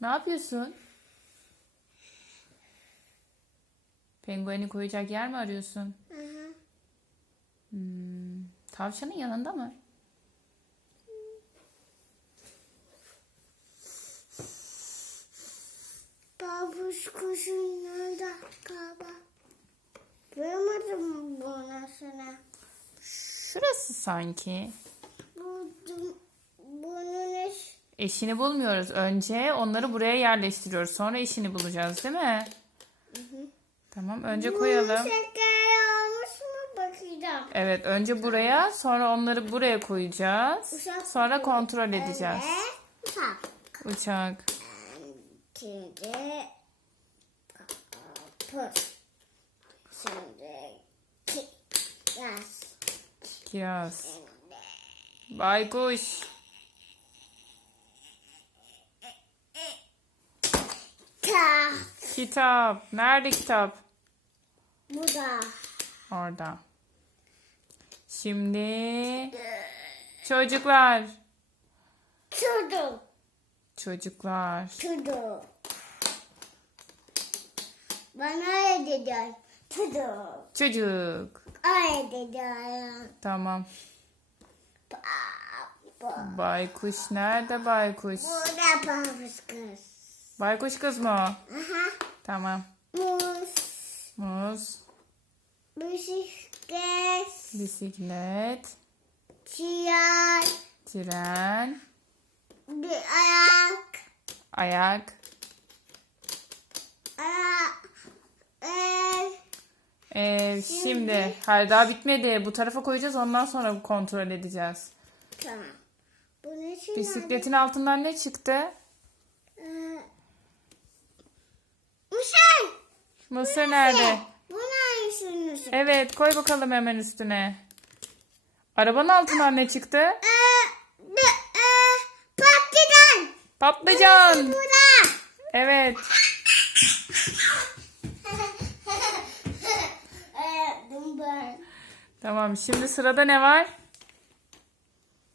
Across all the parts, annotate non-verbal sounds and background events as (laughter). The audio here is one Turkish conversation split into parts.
Ne yapıyorsun? Pengueni koyacak yer mi arıyorsun? Hı hı. Hmm, tavşanın yanında mı? Babuş kuşun nerede baba? Görmedim mi bunasını? Şurası sanki. Eşini bulmuyoruz. Önce onları buraya yerleştiriyoruz. Sonra eşini bulacağız değil mi? Tamam önce koyalım. Şeker almış mı bakacağım. Evet önce buraya sonra onları buraya koyacağız. Uçak Sonra kontrol edeceğiz. Evet. Uçak. Uçak. Şimdi pır. Şimdi ki. Yaz. Kiraz. Baykuş. Ta. Kitap. Nerede kitap? Bu da. Orada. Şimdi çocuklar. Tudu. Çocuklar. Tudu. Bana. Tudu. Çocuk. Öyle dediler. Tamam. Baykuş nerede baykuş? Bu da babamız kız. Baykuş kız mı o? Aha. Tamam. Muz. Muz, Bisiklet. bisiklet, Çiyan. tren, Bir ayak. ayak, Ayak. El. ev. Şimdi hayır daha bitmedi. Bu tarafa koyacağız ondan sonra kontrol edeceğiz. Tamam. Bu ne için? Bisikletin altından ne çıktı? Ee, Uşak. Mısır nerede? Bu ne işin Evet koy bakalım hemen üstüne. Arabanın altından ne çıktı? Ee, e, patlıcan. Patlıcan. Evet. (laughs) Ben. Tamam şimdi sırada ne var?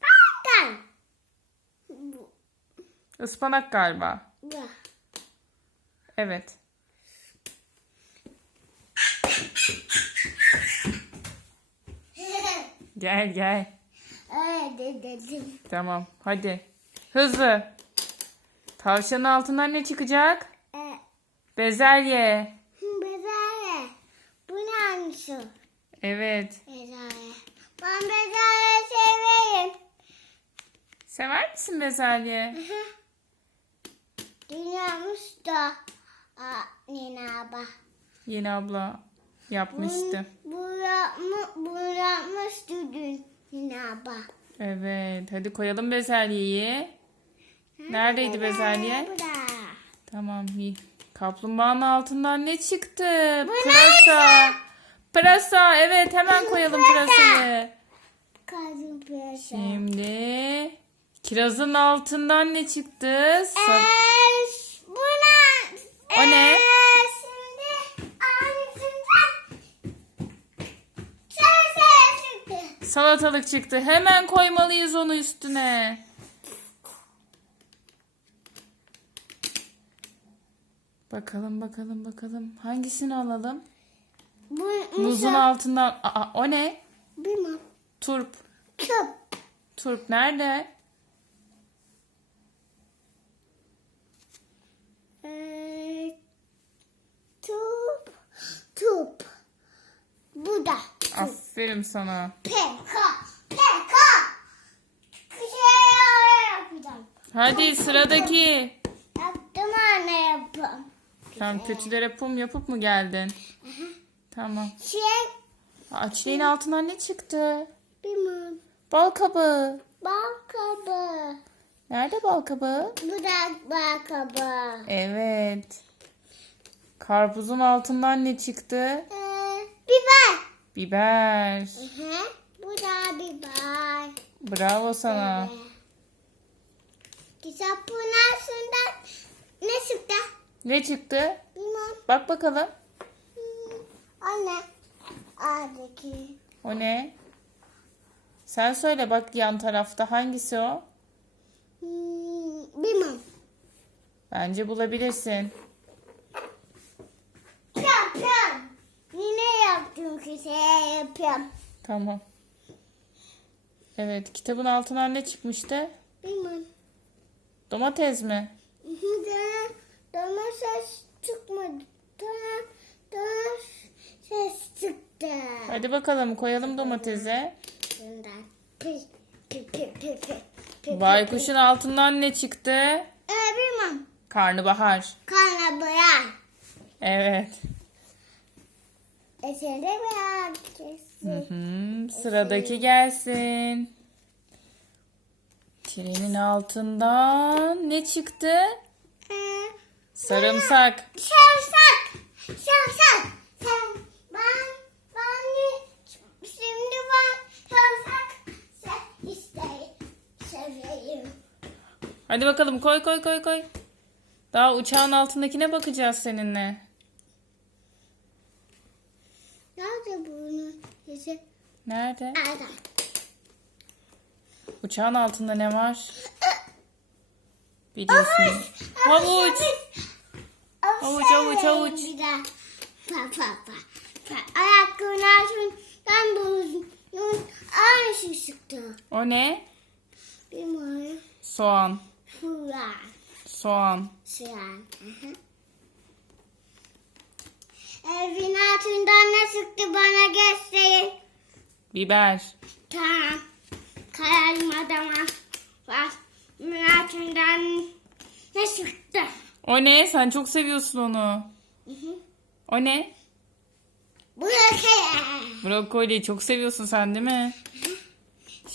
Patlıcan. Ispanak galiba. Evet. Gel gel. Tamam hadi. Hızlı. Tavşanın altından ne çıkacak? Bezelye. Bezelye. Bu ne hangisi? Evet. Bezelye. Ben bezelye severim. Sever misin bezelye? Dünyamız da Nina abla. Yeni abla yapmıştı. Bu, yapma, bu yapmıştı dün Nina abla. Evet. Hadi koyalım bezelyeyi. Neredeydi bezelye? Burada. Tamam. iyi. Kaplumbağanın altından ne çıktı? Pırasa. Pırasa. Evet hemen koyalım pırasayı. Şimdi kirazın altından ne çıktı? Sa-? O ne? Eee, şimdi aynısından sen çıktı. Salatalık çıktı. Hemen koymalıyız onu üstüne. Bakalım bakalım bakalım. Hangisini alalım? Bu Muzun altından. Aa, o ne? Bilmem. Turp. Çöp. Turp nerede? Eee, Tup. Tup. Bu da. Aferin sana. Peka. Hadi sıradaki. Yaptım anne yapım. Sen kötülere pum yapıp mı geldin? Tamam. Şey Aa, çileğin altından ne çıktı? bilmem. Bal kabağı. Bal kabağı. Nerede bal kabağı? Bu da bal kabağı. Evet. Karpuzun altından ne çıktı? Ee, biber. Biber. Hı hı. Bu da biber. Bravo sana. Kitapın arasından ne çıktı? Ne çıktı? Bilmem. Bak bakalım. Hmm, Anne. Ağdaki. O ne? Sen söyle bak yan tarafta hangisi o? Hmm, bilmem. Bence bulabilirsin. Yap yap. Yine yaptım ki şey yapıyorum. Tamam. Evet, kitabın altından ne çıkmıştı? Bilmem. Domates mi? Ses çıkmadı. Ses çıktı. Hadi bakalım koyalım domatese. Baykuşun altından ne çıktı? Ee, bilmem. Karnabahar. Kanabıra. Evet. Eserde bırak. Hı hı, Sıradaki gelsin. Trenin altından ne çıktı? Sarımsak. Şarsak. Sen, ben, ben şimdi ben isterim. Seveyim. Hadi bakalım koy koy koy koy. Daha uçağın altındakine bakacağız seninle. Nerede bunun yüzü? Nerede? Nerede? Uçağın altında ne var? Biliyorsun. Havuç. Havuç, havuç, havuç. Pa pa pa. pa. Ayakkabının altından bunun aynısı çıktı. O ne? Bilmiyorum. Soğan. Soğan. Şu an. Hı hı. Evin altından ne çıktı bana gösterin. Biber. Tamam. Bak. Evin altından ne çıktı? O ne? Sen çok seviyorsun onu. Hı hı. O ne? Ülkeye. Brokoli çok seviyorsun sen değil mi?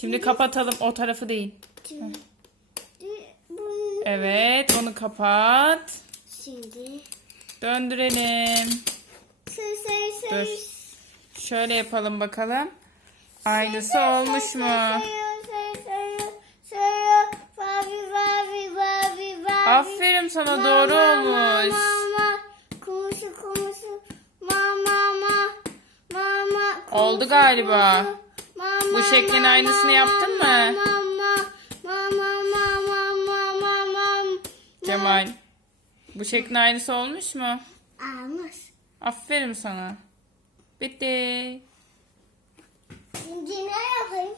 Şimdi kapatalım. O tarafı değil. Evet onu kapat. şimdi. Döndürelim. Dur. Şöyle yapalım bakalım. Aynısı olmuş mu? Aferin sana doğru olmuş. Komşu komşu. Mama mama. Mama. Oldu galiba. Bu şeklin aynısını yaptın mı? Cemal. Bu şeklin aynısı olmuş mu? Almış. Aferin sana. Bitti. Şimdi ne yapayım?